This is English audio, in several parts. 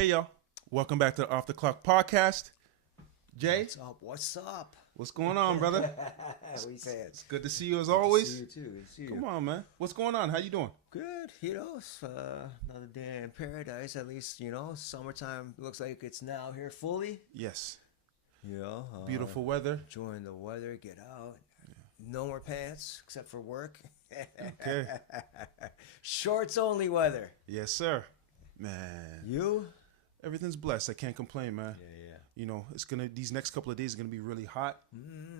Hey, y'all. Welcome back to the Off the Clock podcast. Jay, What's up? what's going on, brother? What you saying? It's good to see you as always. Good to see you too. Good to see you. Come on, man. What's going on? How you doing? Good. It's another day in paradise. At least summertime looks like it's now here fully. Yes. Beautiful weather. Enjoying the weather. Get out. No more pants except for work. Okay. Shorts only weather. Yes, sir. Man. You? Everything's blessed. I can't complain, man. Yeah. These next couple of days are gonna be really hot,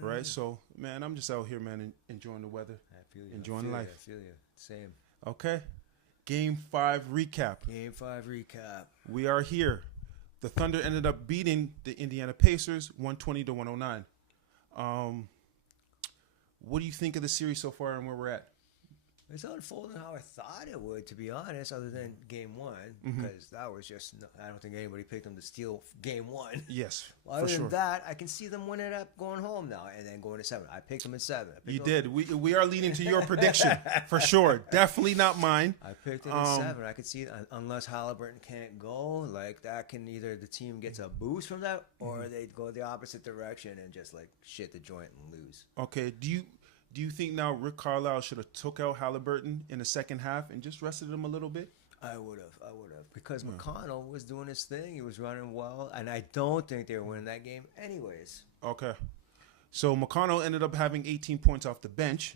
right? So, man, I'm just out here, man, enjoying the weather. I feel you. Enjoying life. I feel you. Same. Okay. Game 5 recap. Game 5 recap. We are here. The Thunder ended up beating the Indiana Pacers 120-109. What do you think of the series so far and where we're at? It's unfolding how I thought it would, to be honest, other than game 1, because that was just, I don't think anybody picked them to steal game 1. Yes, Other for than sure. that, I can see them winning up going home now and then going to 7. I picked them in 7. You did. We are leading to your prediction, for sure. Definitely not mine. I picked it in 7. I could see, unless Haliburton can't go, like that can either the team gets a boost from that or they go the opposite direction and just like shit the joint and lose. Okay, do you think now Rick Carlisle should have took out Haliburton in the second half and just rested him a little bit? I would have. Because McConnell was doing his thing. He was running well. And I don't think they were winning that game anyways. Okay. So McConnell ended up having 18 points off the bench.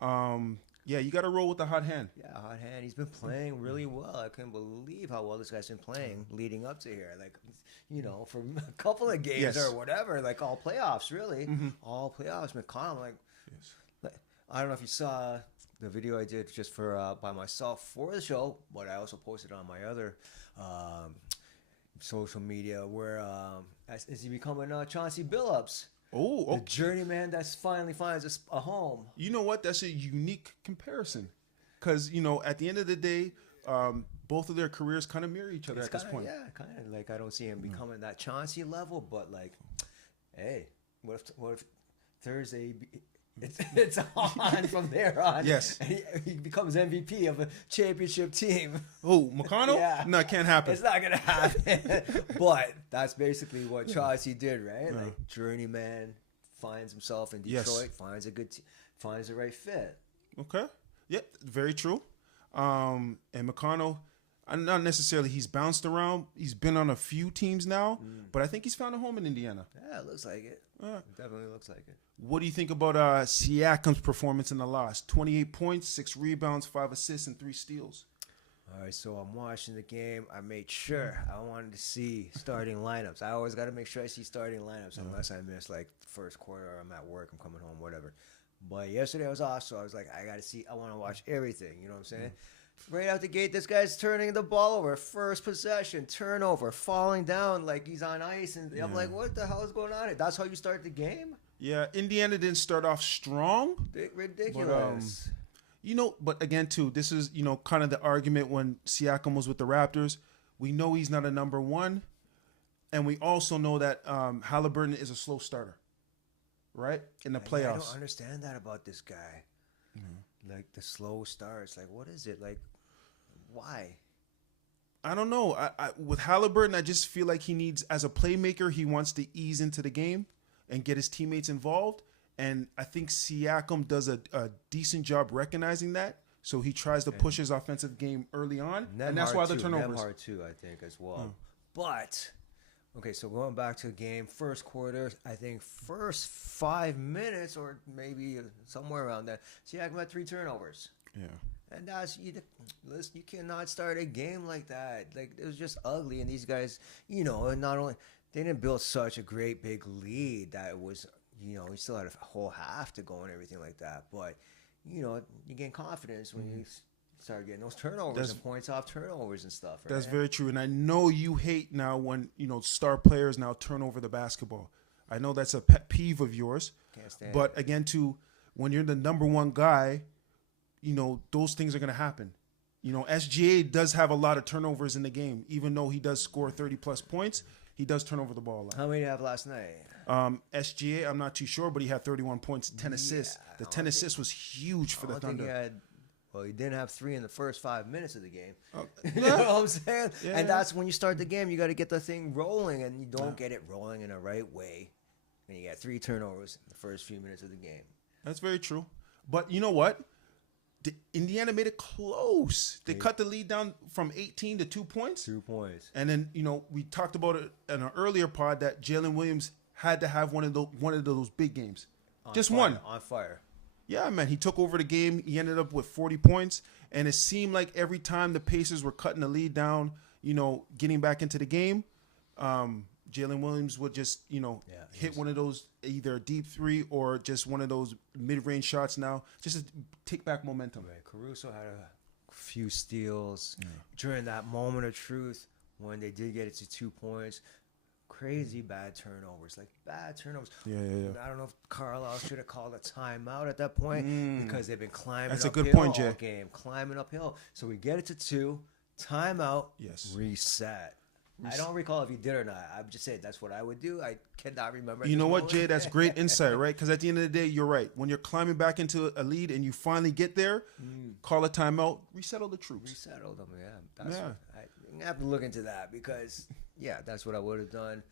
Yeah, you got to roll with the hot hand. Yeah, hot hand. He's been playing really well. I couldn't believe how well this guy's been playing leading up to here. Like, for a couple of games or whatever, like all playoffs, really. All playoffs. McConnell, I don't know if you saw the video I did just for by myself for the show, but I also posted on my other social media where is he becoming Chauncey Billups? Oh, okay. The journeyman that finally finds a home. You know what? That's a unique comparison. Because, at the end of the day, both of their careers kind of mirror each other at this point. Yeah, kind of. Like, I don't see him becoming that Chauncey level, but, like, hey, what if Thursday... It's on from there on. Yes. And he becomes MVP of a championship team. Oh, McConnell? Yeah. No, it can't happen. It's not going to happen. But that's basically what Chauncey did, right? Like, journeyman finds himself in Detroit, finds a good finds the right fit. Okay. Yeah, very true. And McConnell, not necessarily he's bounced around. He's been on a few teams now, but I think he's found a home in Indiana. Yeah, it looks like it. It definitely looks like it. What do you think about Siakam's performance in the loss? 28 points, 6 rebounds, 5 assists, and 3 steals. All right, so I'm watching the game. I made sure I wanted to see starting lineups. I always got to make sure I see starting lineups unless I miss like the first quarter or I'm at work, I'm coming home, whatever. But yesterday I was off, so I was like, I want to watch everything. You know what I'm saying? Right out the gate, this guy's turning the ball over. First possession, turnover, falling down like he's on ice. And I'm like, what the hell is going on here? That's how you start the game? Yeah, Indiana didn't start off strong. Ridiculous. But again, too, this is, kind of the argument when Siakam was with the Raptors. We know he's not a number one. And we also know that Haliburton is a slow starter, right? In the playoffs. I don't understand that about this guy. Like the slow starts. Like, what is it? Like, why? I don't know. I with Haliburton, I just feel like he needs, as a playmaker, he wants to ease into the game and get his teammates involved. And I think Siakam does a decent job recognizing that. So he tries to push his offensive game early on. and that's why the turnovers. Nembhard too, I think, as well. But, okay, so going back to the game, first quarter, I think first 5 minutes or maybe somewhere around that, Siakam had 3 turnovers. Yeah. And listen, you cannot start a game like that. Like, it was just ugly. And these guys, and not only, they didn't build such a great big lead that it was, we still had a whole half to go and everything like that. But, you gain confidence when you start getting those turnovers and points off turnovers and stuff. Right? That's very true. And I know you hate now when, star players now turn over the basketball. I know that's a pet peeve of yours. Can't stand but again, too, when you're the number one guy, those things are going to happen. SGA does have a lot of turnovers in the game. Even though he does score 30-plus points, he does turn over the ball a lot. How many did you have last night? SGA, I'm not too sure, but he had 31 points, 10 assists. The 10 assists was huge for the Thunder. Well, he didn't have 3 in the first 5 minutes of the game. Yeah. You know what I'm saying? Yeah. And that's when you start the game. You got to get the thing rolling, and you don't get it rolling in the right way. And you got 3 turnovers in the first few minutes of the game. That's very true. But you know what? Indiana made it close. They cut the lead down from 18 to 2 points. 2 points. And then, we talked about it in an earlier pod that Jalen Williams had to have one of those big games. Just one. On fire. Yeah, man. He took over the game. He ended up with 40 points. And it seemed like every time the Pacers were cutting the lead down, getting back into the game, Jalen Williams would just, hit one of those, either a deep 3 or just one of those mid-range shots now, just to take back momentum. Right. Caruso had a few steals during that moment of truth when they did get it to 2 points. Crazy bad turnovers. Yeah. I don't know if Carlisle should have called a timeout at that point because they've been climbing That's a uphill good point, all Jay. game, climbing uphill. So we get it to 2, timeout, reset. I don't recall if you did or not. I'm just saying that's what I would do. I cannot remember. You know what, Jay? That's great insight, right? Because at the end of the day, you're right. When you're climbing back into a lead and you finally get there, call a timeout, resettle the troops. Resettle them, yeah. I have to look into that because, that's what I would have done.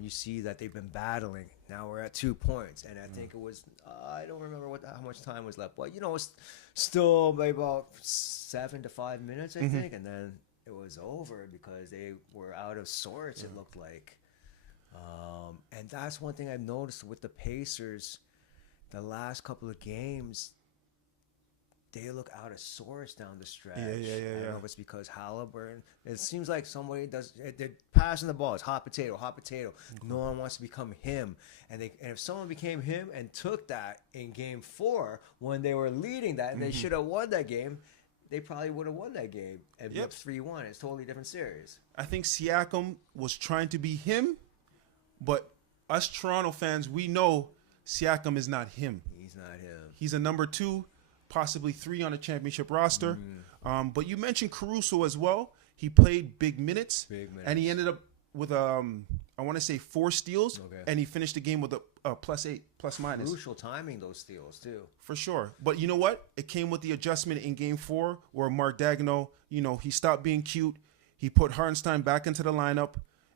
You see that they've been battling. Now we're at 2 points, and I think it was I don't remember how much time was left, but it's still maybe about 7 to 5 minutes, I think, and then it was over because they were out of sorts. It looked like, and that's one thing I've noticed with the Pacers. The last couple of games, they look out of sorts down the stretch. Yeah. I don't know if it's because Haliburton. It seems like somebody they're passing the ball. It's hot potato. No one wants to become him. And if someone became him and took that in Game 4 when they were leading that and they should have won that game, they probably would have won that game and beat 3-1. It's a totally different series. I think Siakam was trying to be him, but us Toronto fans, we know Siakam is not him. He's not him. He's a number 2, possibly 3 on a championship roster. But you mentioned Caruso as well. He played big minutes. And he ended up with, I want to say 4 steals, and he finished the game with a +8, ±. Crucial timing, those steals, too. For sure. But you know what? It came with the adjustment in Game 4 where Mark Daigneault, he stopped being cute. He put Hartenstein back into the lineup,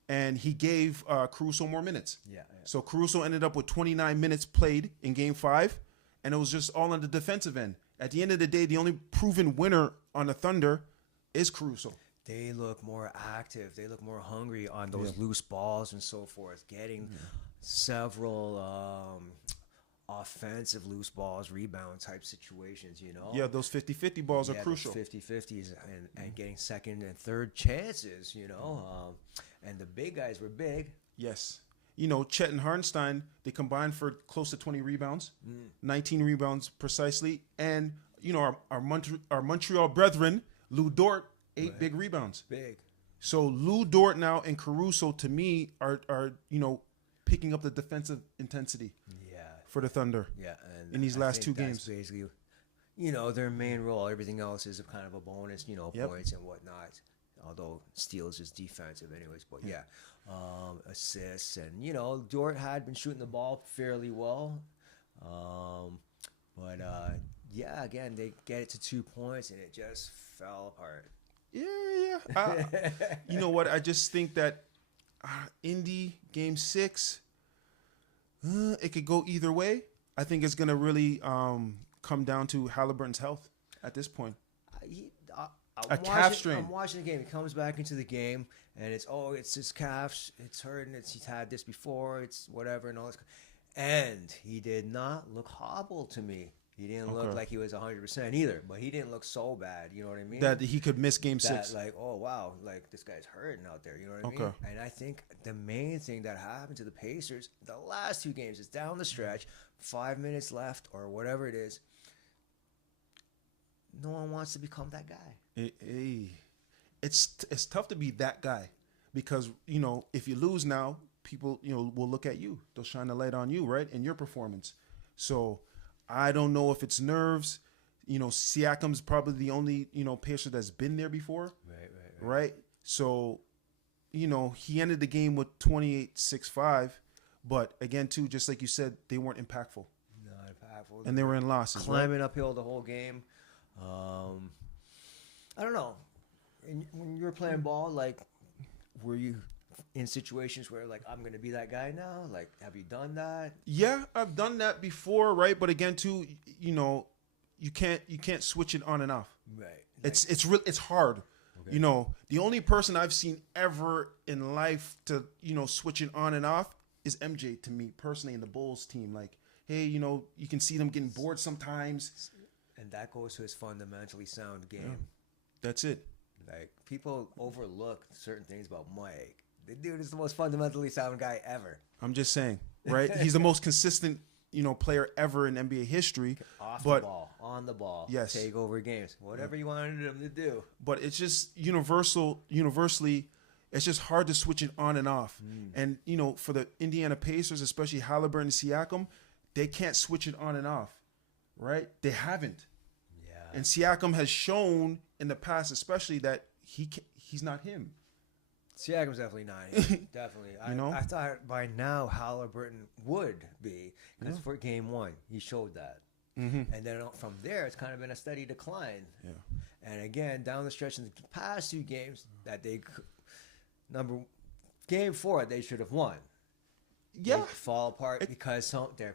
and he gave Caruso more minutes. Yeah. So Caruso ended up with 29 minutes played in Game 5, and it was just all on the defensive end. At the end of the day, the only proven winner on the Thunder is Caruso. They look more active. They look more hungry on those loose balls and so forth, getting several offensive loose balls, rebound type situations, Yeah, those 50-50 balls are crucial. 50-50s and getting second and third chances, and the big guys were big. Yes. Chet and Hartenstein, they combined for close to 20 rebounds, 19 rebounds precisely. And, our Montreal brethren, Lou Dort, 8 big rebounds. Big. So Lou Dort now and Caruso, to me, are picking up the defensive intensity for the Thunder in these last 2 games. Basically, their main role. Everything else is a kind of a bonus, points and whatnot. Although steals is defensive anyways. But assists. And, Dort had been shooting the ball fairly well. Again, they get it to 2 points, and it just fell apart. Yeah. You know what? I just think that Indy Game 6, it could go either way. I think it's going to really come down to Haliburton's health at this point. Calf strain. I'm watching the game. He comes back into the game, and it's his calf. It's hurting. He's had this before. It's whatever and all this. And he did not look hobbled to me. He didn't look like he was 100% either, but he didn't look so bad. You know what I mean? That he could miss Game 6. Like, oh, wow, like this guy's hurting out there. You know what I mean? And I think the main thing that happened to the Pacers, the last 2 games, is down the stretch, 5 minutes left or whatever it is. No one wants to become that guy. It's tough to be that guy because, if you lose now, people, will look at you. They'll shine the light on you, right, in your performance. So I don't know if it's nerves. Siakam's probably the only, Pacer that's been there before. Right? So, he ended the game with 28-6-5. But again, too, just like you said, they weren't impactful. Not impactful. And they were in losses. Climbing uphill the whole game. I don't know. When you were playing ball, like, were you in situations where, like, I'm going to be that guy now? Like, have you done that? Yeah, I've done that before, right? But again, too, you can't switch it on and off. Right. It's hard. Okay. The only person I've seen ever in life to switch it on and off is MJ, to me personally, in the Bulls team. Like, hey, you can see them getting bored sometimes, and that goes to his fundamentally sound game. Yeah, that's it. Like, people overlook certain things about Mike. The dude is the most fundamentally sound guy ever. I'm just saying, right? He's the most consistent player ever in NBA history. The ball, on the ball, yes, take over games, whatever you wanted him to do. But it's just universally, it's just hard to switch it on and off. And, for the Indiana Pacers, especially Haliburton and Siakam, they can't switch it on and off, right? They haven't. Yeah. And Siakam has shown in the past, especially, that he's not him. Siakam's definitely not him. Definitely. I thought by now Haliburton would be, because for game one, he showed that. Mm-hmm. And then from there, it's kind of been a steady decline. Yeah. And again, down the stretch in the past 2 games that game 4, they should have won. Yeah. They fall apart because they're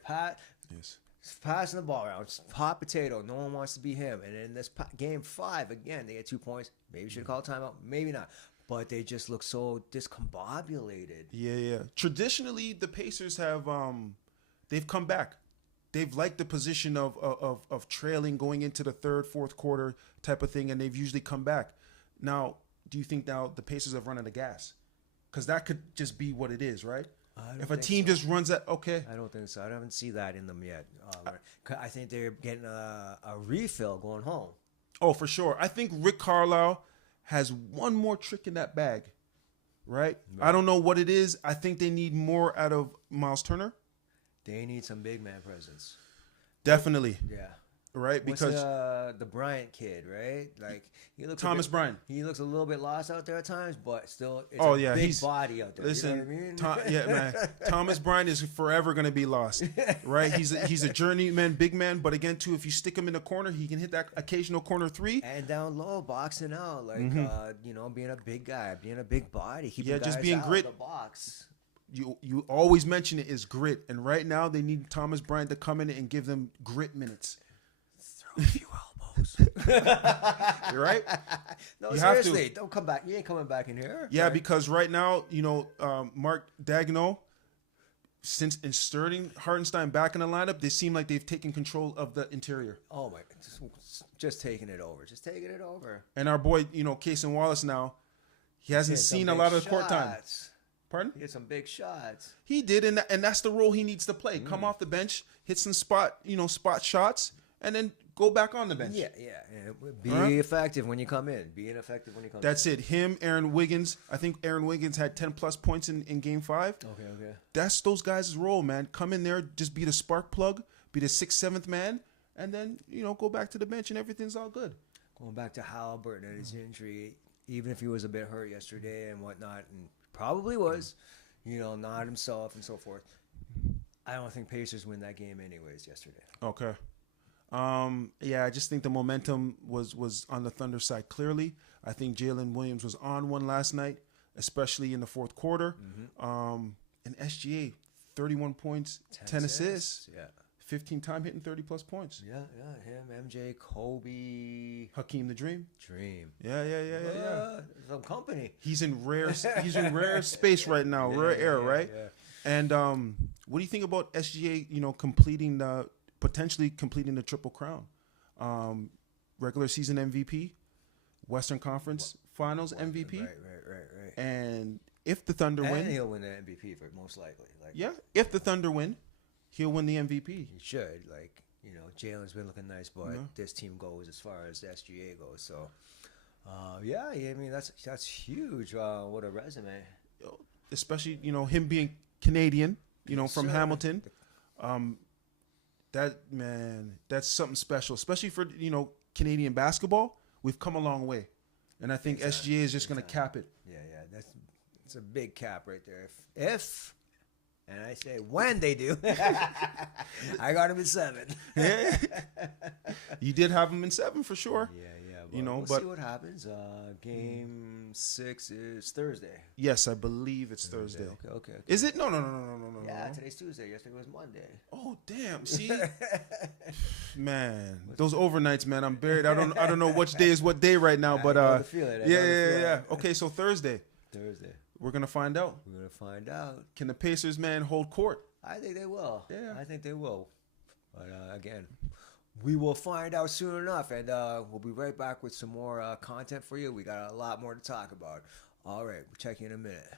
passing the ball around. It's hot potato. No one wants to be him. And in this game 5, again, they get 2 points. Maybe should call timeout. Maybe not. But they just look so discombobulated. Yeah. Traditionally, the Pacers have they've come back. They've liked the position of trailing going into the third, fourth quarter type of thing, and they've usually come back. Now, do you think now the Pacers have run out of gas? Because that could just be what it is, right? If a team just runs that, okay. I don't think so. I haven't seen that in them yet. I think they're getting a refill going home. Oh, for sure. I think Rick Carlisle has one more trick in that bag, right? I don't know what it is. I think they need more out of Miles Turner. They need some big man presence. Definitely. Yeah. Right? Because the Bryant kid, right? Like, he looks Thomas Bryant. He looks a little bit lost out there at times, but still, it's big body out there. Listen, you know what I mean? man. Thomas Bryant is forever going to be lost, right? He's a journeyman, big man. But again, too, if you stick him in the corner, he can hit that occasional corner 3 and down low, boxing out, like being a big guy, being a big body, keeping guys just being out grit. Of the box. You always mention it is grit, and right now they need Thomas Bryant to come in and give them grit minutes. Throw a few elbows. You're right. No, seriously, don't come back. You ain't coming back in here. Yeah, right? Because right now, Mark Daigneault, since inserting Hartenstein back in the lineup, they seem like they've taken control of the interior. Oh my! Just taking it over. Just taking it over. And our boy, Cason Wallace now, he hasn't seen a lot of the court time. Pardon? He hit some big shots. He did, and that's the role he needs to play. Come off the bench, hit some spot shots, and then go back on the bench. Yeah. Be effective when you come in. Being effective when you come in. That's it. Him, Aaron Wiggins. I think Aaron Wiggins had 10-plus points in game 5. Okay. That's those guys' role, man. Come in there, just be the spark plug, be the 6th, 7th man, and then, go back to the bench and everything's all good. Going back to Haliburton and his injury, even if he was a bit hurt yesterday and whatnot, and probably was, not himself and so forth, I don't think Pacers win that game anyways yesterday. Okay. I just think the momentum was on the Thunder side clearly. I think Jalen Williams was on one last night, especially in the fourth quarter. And SGA, 31 points, 10 assists. Yeah. 15-time hitting 30-plus points. Yeah. Him, MJ, Kobe. Hakeem the Dream. Yeah. Some company. He's in rare space right now, rare air, right? Yeah. And what do you think about SGA, potentially completing the Triple Crown? Regular season MVP, Western Conference Finals MVP. Right. And if the Thunder win, he'll win the MVP for most likely. If the Thunder win, he'll win the MVP. He should. Jalen's been looking nice, but this team goes as far as the SGA goes. So, that's huge. What a resume. Especially, him being Canadian, from Hamilton. That's something special, especially for, Canadian basketball. We've come a long way. And I think SGA is just going to cap it. Yeah. That's a big cap right there. If And I say when they do. I got him in 7. You did have him in 7 for sure. Yeah. We'll see what happens. Game 6 is Thursday. Yes, I believe it's Thursday. Okay. Is it? No. Yeah, today's Tuesday. Yesterday was Monday. Oh damn! See, man, those overnights, man. I'm buried. I don't know which day is what day right now, but yeah. Okay, so Thursday. We're gonna find out. Can the Pacers, man, hold court? I think they will. Yeah, I think they will. But again, we will find out soon enough, and we'll be right back with some more content for you. We got a lot more to talk about. All right, we'll check you in a minute.